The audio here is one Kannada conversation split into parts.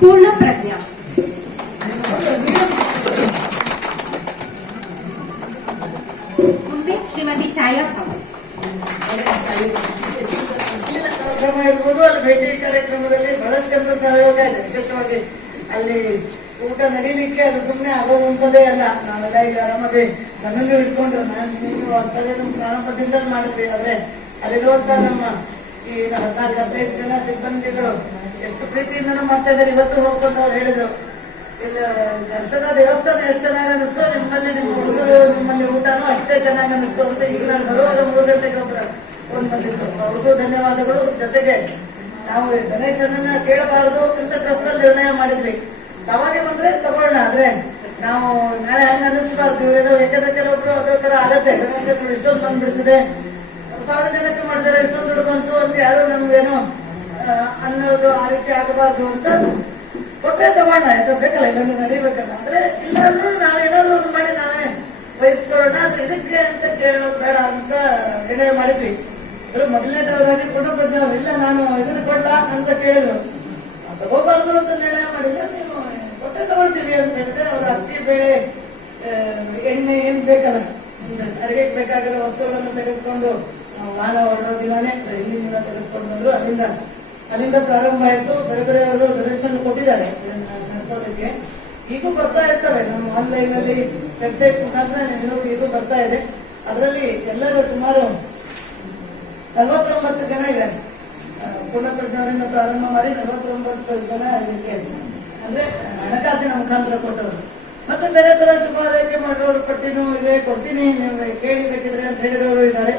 ಪೂರ್ಣ ಪ್ರಜ್ಞಾ. ಮುಂದೆ ಶ್ರೀಮತಿ ಛಾಯಾ ಭವನ್. ಕಾರ್ಯಕ್ರಮ ಇರ್ಬೋದು, ಅಲ್ಲಿ ಭೇಟಿ ಕಾರ್ಯಕ್ರಮದಲ್ಲಿ ಬಹಳಷ್ಟು ಜನರ ಸಹಯೋಗ ಇದೆ. ವಿಶೇಷವಾಗಿ ಅಲ್ಲಿ ಊಟ ನಡೀಲಿಕ್ಕೆ ಅದು ಸುಮ್ಮನೆ ಆಗೋದಂಥದ್ದೇ ಅಲ್ಲ. ನಾವೆಲ್ಲ ಇಲ್ಲಿ ಆರಾಮಾಗಿ ಗಮನ ಇಟ್ಕೊಂಡು ನೀವು ಅಂಥದ್ದೇನು ಪ್ರಾರಂಭದಿಂದ ಮಾಡಿದ್ವಿ. ಆದ್ರೆ ಅಲ್ಲಿರುವಂತ ನಮ್ಮ ಈ 14-15 ಜನ ಸಿಬ್ಬಂದಿಗಳು ಎಷ್ಟು ಪ್ರೀತಿಯಿಂದ ಮಾಡ್ತಾ ಇದ್ದಾರೆ. ಇವತ್ತು ಹೋಗ್ಕೊಂಡು ಅವ್ರು ಹೇಳಿದ್ರು, ಇಲ್ಲಿ ದರ್ಶನ ದೇವಸ್ಥಾನ ಎಷ್ಟು ಚೆನ್ನಾಗಿ ಅನ್ನಿಸ್ತು, ನಿಮ್ಮಲ್ಲಿ ನಿಮ್ಮ ಹುಡುಗರು ನಿಮ್ಮಲ್ಲಿ ಊಟನೂ ಅಷ್ಟೇ ಚೆನ್ನಾಗಿ ಅನ್ನಿಸ್ತು ಅಂತ ಈಗ ನಾನು ಬರುವಾಗ 3 ಗಂಟೆಗೆ ಒಬ್ಬರು ಫೋನ್ ಬಂದಿತ್ತು. ಅವ್ರಿಗೂ ಧನ್ಯವಾದಗಳು. ಜೊತೆಗೆ ನಾವು ಗಣೇಶನನ್ನ ಕೇಳಬಾರದು ಅಂತ ಟ್ರಸ್ಟಲ್ಲಿ ನಿರ್ಣಯ ಮಾಡಿದ್ವಿ. ಅವಾಗೆ ಬಂದ್ರೆ ತಗೊಳ್ಳೋಣ, ಆದ್ರೆ ನಾವು ನಾಳೆ ಹಂಗ ಅನ್ನಿಸ್ಬಾರ್ದು. ಇವ್ರೇನೋ ಯಾಕಂದ್ರೆ ಕೆಲವೊಬ್ರು ಅದೇ ತರ ಆಗತ್ತೆ, ಗಣೇಶನ ಇಷ್ಟೊಂದು ಬಂದ್ಬಿಡ್ತಿದೆ, 1000 ಜನಕ್ಕೆ ಮಾಡಿದರೆ ಇಷ್ಟೊಂದು ದುಡ್ಡು ಬಂತು ಅಂತ ಯಾರು ನಮ್ಗೇನೋ ಅನ್ನೋದು ಆ ರೀತಿ ಆಗಬಾರ್ದು ಅಂತ ಕೊಟ್ಟರೆ ತಗೋಣ. ಇದು ಬೇಕಲ್ಲ, ಇಲ್ಲೊಂದು ನಡೀಬೇಕಲ್ಲ. ಅಂದ್ರೆ ಇಲ್ಲಾದ್ರೂ ನಾವೇನಾದ್ರು ಒಂದು ಮಾಡಿ ನಾವೇ ವಹಿಸ್ಕೊಳ್ಳೋಣ, ಅದು ಇದಕ್ಕೆ ಅಂತ ಕೇಳೋದು ಬೇಡ ಅಂತ ನಿರ್ಣಯ ಮಾಡಿದ್ವಿ. ಅದ್ರ ಮೊದಲನೇದವರಾಗಿ ಪುನಃ ಇಲ್ಲ ನಾನು ಇದನ್ನು ಕೊಡ್ಲಾ ಅಂತ ಕೇಳಿದ್ರು. ತಗೋಬಾರ್ದು ಅಂತ ನಿರ್ಣಯ ಮಾಡಿಲ್ಲ, ನೀವು ಕೊಟ್ಟೆ ತಗೊಳ್ತೀವಿ ಅಂತ ಹೇಳಿದ್ರೆ ಅವ್ರ ಅಕ್ಕಿ ಬೇಳೆ ಎಣ್ಣೆ ಏನ್ ಬೇಕಲ್ಲ, ಅಡಿಗೆಗೆ ಬೇಕಾಗಿರೋ ವಸ್ತುಗಳನ್ನು ತೆಗೆದುಕೊಂಡು ವಾಹನ ಹೊರಡೋ ದಿನಾನೇ ಹಿಂದಿನ ದಿನ ತೆಗೆದುಕೊಂಡು ಬಂದ್ರು. ಅಲ್ಲಿಂದ ಪ್ರಾರಂಭ ಆಯ್ತು. ಬೇರೆ ಬೇರೆ ಅವರು ಡೊನೇಷನ್ ಕೊಟ್ಟಿದ್ದಾರೆ ನಡೆಸೋದಕ್ಕೆ. ಈಗೂ ಬರ್ತಾ ಇರ್ತವೆ, ನಮ್ಮ ಆನ್ಲೈನ್ ಅಲ್ಲಿ ವೆಬ್ಸೈಟ್ ಮುಖಾಂತರ ಇದು ಬರ್ತಾ ಇದೆ. ಅದರಲ್ಲಿ ಎಲ್ಲರೂ ಸುಮಾರು 49 ಜನ ಇದ್ದಾರೆ. ಪೂರ್ಣಪ್ರಜ್ಞರಿಂದ ಪ್ರಾರಂಭ ಮಾಡಿ 49 ಜನ ಇದಕ್ಕೆ ಅಂದ್ರೆ ಹಣಕಾಸಿನ ಮುಖಾಂತರ ಕೊಟ್ಟವರು. ಮತ್ತೆ ಬೇರೆ ತರ ಶುಭಾರೈಕೆ ಮಾಡೋರು ಪಟ್ಟಿನೂ ಇದೆ, ಕೊಡ್ತೀನಿ ನೀವು ಕೇಳಿ ಬೇಕಿದ್ರೆ ಅಂತ ಹೇಳಿದವರು ಇದ್ದಾರೆ.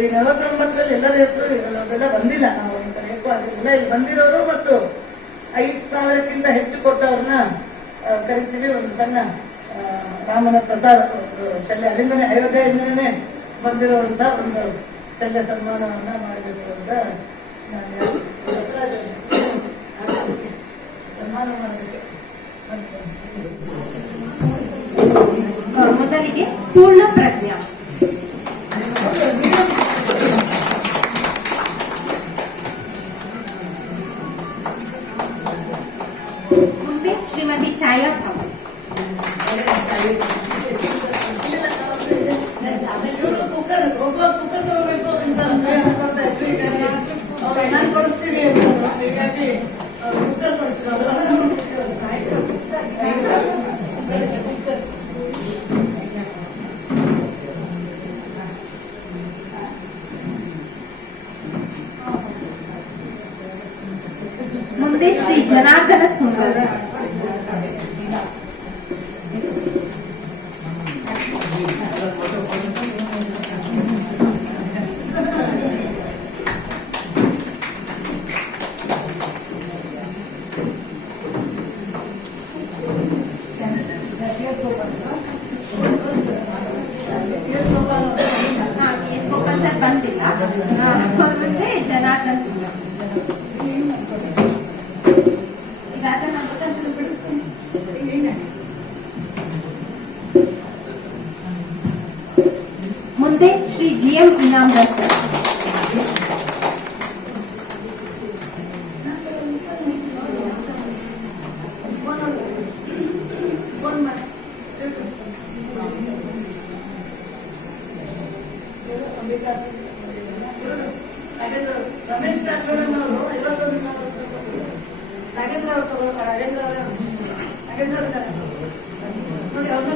ಈ 49ರಲ್ಲಿ ಎಲ್ಲರ ಹೆಸರು ಅವೆಲ್ಲ ಬಂದಿಲ್ಲ, ನಾವು ಆಗಿಲ್ಲ. ಇಲ್ಲಿ ಬಂದಿರೋರು ಮತ್ತು 5,000ಕ್ಕಿಂತ ಹೆಚ್ಚು ಕೊಟ್ಟವ್ರನ್ನ ಕರಿತೀವಿ. ಒಂದು ಸಣ್ಣ ರಾಮನ ಪ್ರಸಾದ ಶಲ್ಯ, ಅಲ್ಲಿಂದನೇ ಅಯೋಧ್ಯೆಯಿಂದನೇ ಬಂದಿರೋಂತ ಒಂದು ಶಲ್ಯ ಸನ್ಮಾನವನ್ನ ಮಾಡಬೇಕು ಅಂತ ನಾನು ಸನ್ಮಾನ ಮಾಡಬೇಕು. ಮೊದಲಿಗೆ ಪೂರ್ಣ ಪ್ರಜ್ಞಾ. ಮುಂದೆ ಶ್ರೀಮತಿ ಛಾಯಾ ಭವನ್. ಕುಕ್ಕರ್ ತಗೋಬೇಕು ಅಂತ ಅನ್ಕೊಳ್ತಾ ಇದ್ವಿ. ನಾನು ಕೊಡಿಸ್ತೀವಿ ಅಂತ ಹೀಗಾಗಿ ಕುಕ್ಕರ್ ಕೊಡಿಸ್ತಾರೆ. ಮುಂದೆ ಶ್ರೀ ಜನಾರ್ದನ ಸುಂದರ್. ಗೋಪಾಲ್ ಸರ್ ಬಂದಿಲ್ಲ, ಮುಂದೆ ಜನಾರ್ದನ್ ಸುಂದರ್. ಮುಂದೆ ಶ್ರೀ GM ಇನಾಮದಾರ್ ಸರ್. ರಮೇಶ್ ರಾಠೋಡನವರು 51,000 ನಾಗೇಂದ್ರ ಅವರು ತಗೋ. ನಾಗೇಂದ್ರ ನೋಡಿ ಅವ್ರನ್ನ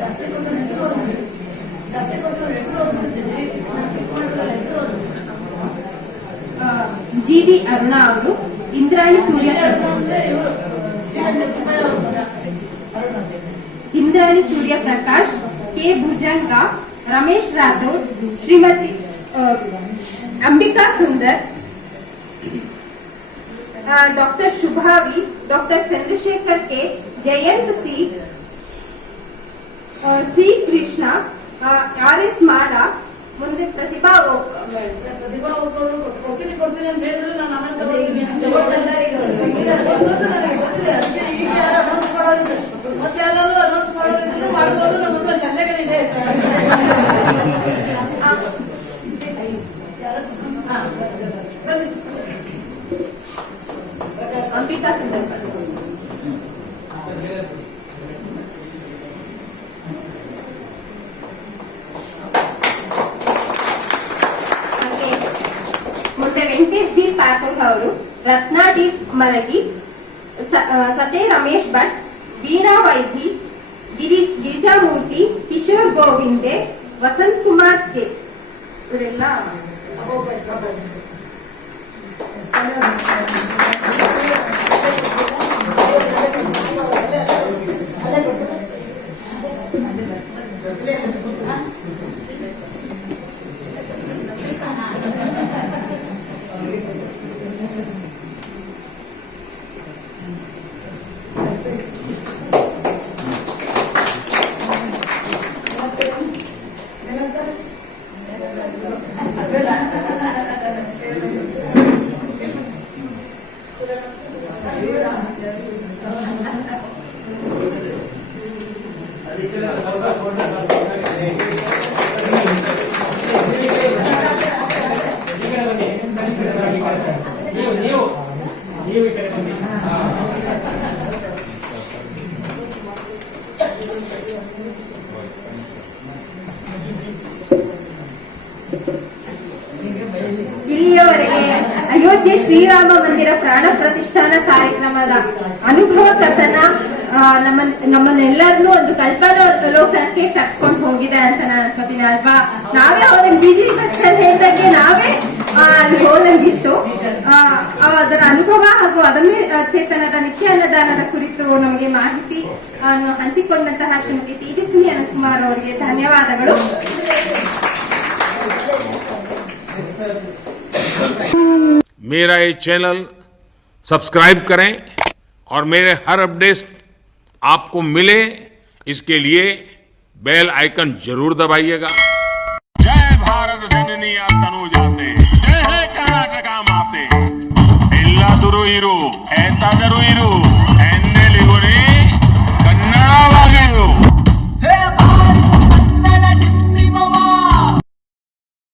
ಜಾಸ್ತಿ ಕೊಟ್ಟು ಹೆಸರು ಓದ್ಬಿಡ್ತೀನಿ. GD ಅರುಣಾ ಅವರು, Indrani Surya Indrani Surya Prakash, K Bhujanga, Ramesh Rathod, Shrimati Ambika Sundar, doctor Shubhavi, doctor Chandrashekhar K, Jayant C Krishna, RS Mala. ಮುಂದೆ ಪ್ರತಿಭಾ ಕೊಡ್ತೀನಿ ಅಂತ ಹೇಳಿದ್ರೆ ನಾನು ಆಮೇಲೆ ತಗೊಳ್ತೀನಿ ಅಂತ ಈಗ ಯಾರು ಅನೌನ್ಸ್ ಮಾಡೋದಿಲ್ಲ, ಮತ್ತೆ ಯಾರು ಅನೌನ್ಸ್ ಮಾಡೋದಿದ್ರು ಮಾಡ್ಬೋದು. ನಮ್ಮ ಹತ್ರ ಶಲ್ಯಗಳಿದೆ. ಅಂಬಿಕಾ ಸಂದರ್ಭ ಮುಂದೆ ವೆಂಕಟೇಶ್ ಡಿ ಪಾಟೋಲ್ ಅವರು, ರತ್ನಾ ಡಿ ಮಲಗಿ, ಸತೆ ರಮೇಶ್ ಭಟ್, ವೀಣಾ ವೈದ್ಯ, ಗಿರಿಜಾಮೂರ್ತಿ, ಕಿಶೋರ್ ಗೋವಿಂದೆ, ವಸಂತ್ ಕುಮಾರ್ ಕೆ ಇವರೆಲ್ಲ ಇಲ್ಲಿಯವರೆಗೆ ಅಯೋಧ್ಯೆ ಶ್ರೀರಾಮ ಮಂದಿರ ಪ್ರಾಣ ಪ್ರತಿಷ್ಠಾನ ಕಾರ್ಯಕ್ರಮದ ಅನುಭವ ಕಥನ ನಮ್ಮನ್ನೆಲ್ಲರನ್ನೂ ಒಂದು ಕಲ್ಪನಾ ಲೋಕಕ್ಕೆ ಕರ್ಕೊಂಡು ಹೋಗಿದೆ ಅಂತ ನಾನು ಅನ್ಕೋತೀನಿ ಅಲ್ವಾ. ನಾವೇ ಹೋದಂಗೆ ಬಿಜಿ ಸೆಕ್ಷನ್ ಹೇಳಿದಂಗೆ ನಾವೇ ಅಲ್ಲಿ ಹೋದಂಗಿತ್ತು. ಅದರ ಅನುಭವ ಹಾಗೂ ಅದನ್ನೇ ಚೇತನದ ನಿತ್ಯ ಅನ್ನದಾನದ ಕುರಿತು ನಮಗೆ ಮಾಹಿತಿ ಹಂಚಿಕೊಂಡಂತಹ ಶ್ರೀಮತಿ ತೇಜಸ್ವಿನಿ ಅನಂತಕುಮಾರ್ ಅವರಿಗೆ ಧನ್ಯವಾದಗಳು. मेरा ये चैनल सब्सक्राइब करें और मेरे हर अपडेट आपको मिले, इसके लिए बेल आइकन जरूर दबाइएगा. जय भारत जननी तनुजाते, जय हे कर्नाटक माते. ಎಲ್ಲಾದರೂ ಇರು, ಎಂತಾದರೂ ಇರು.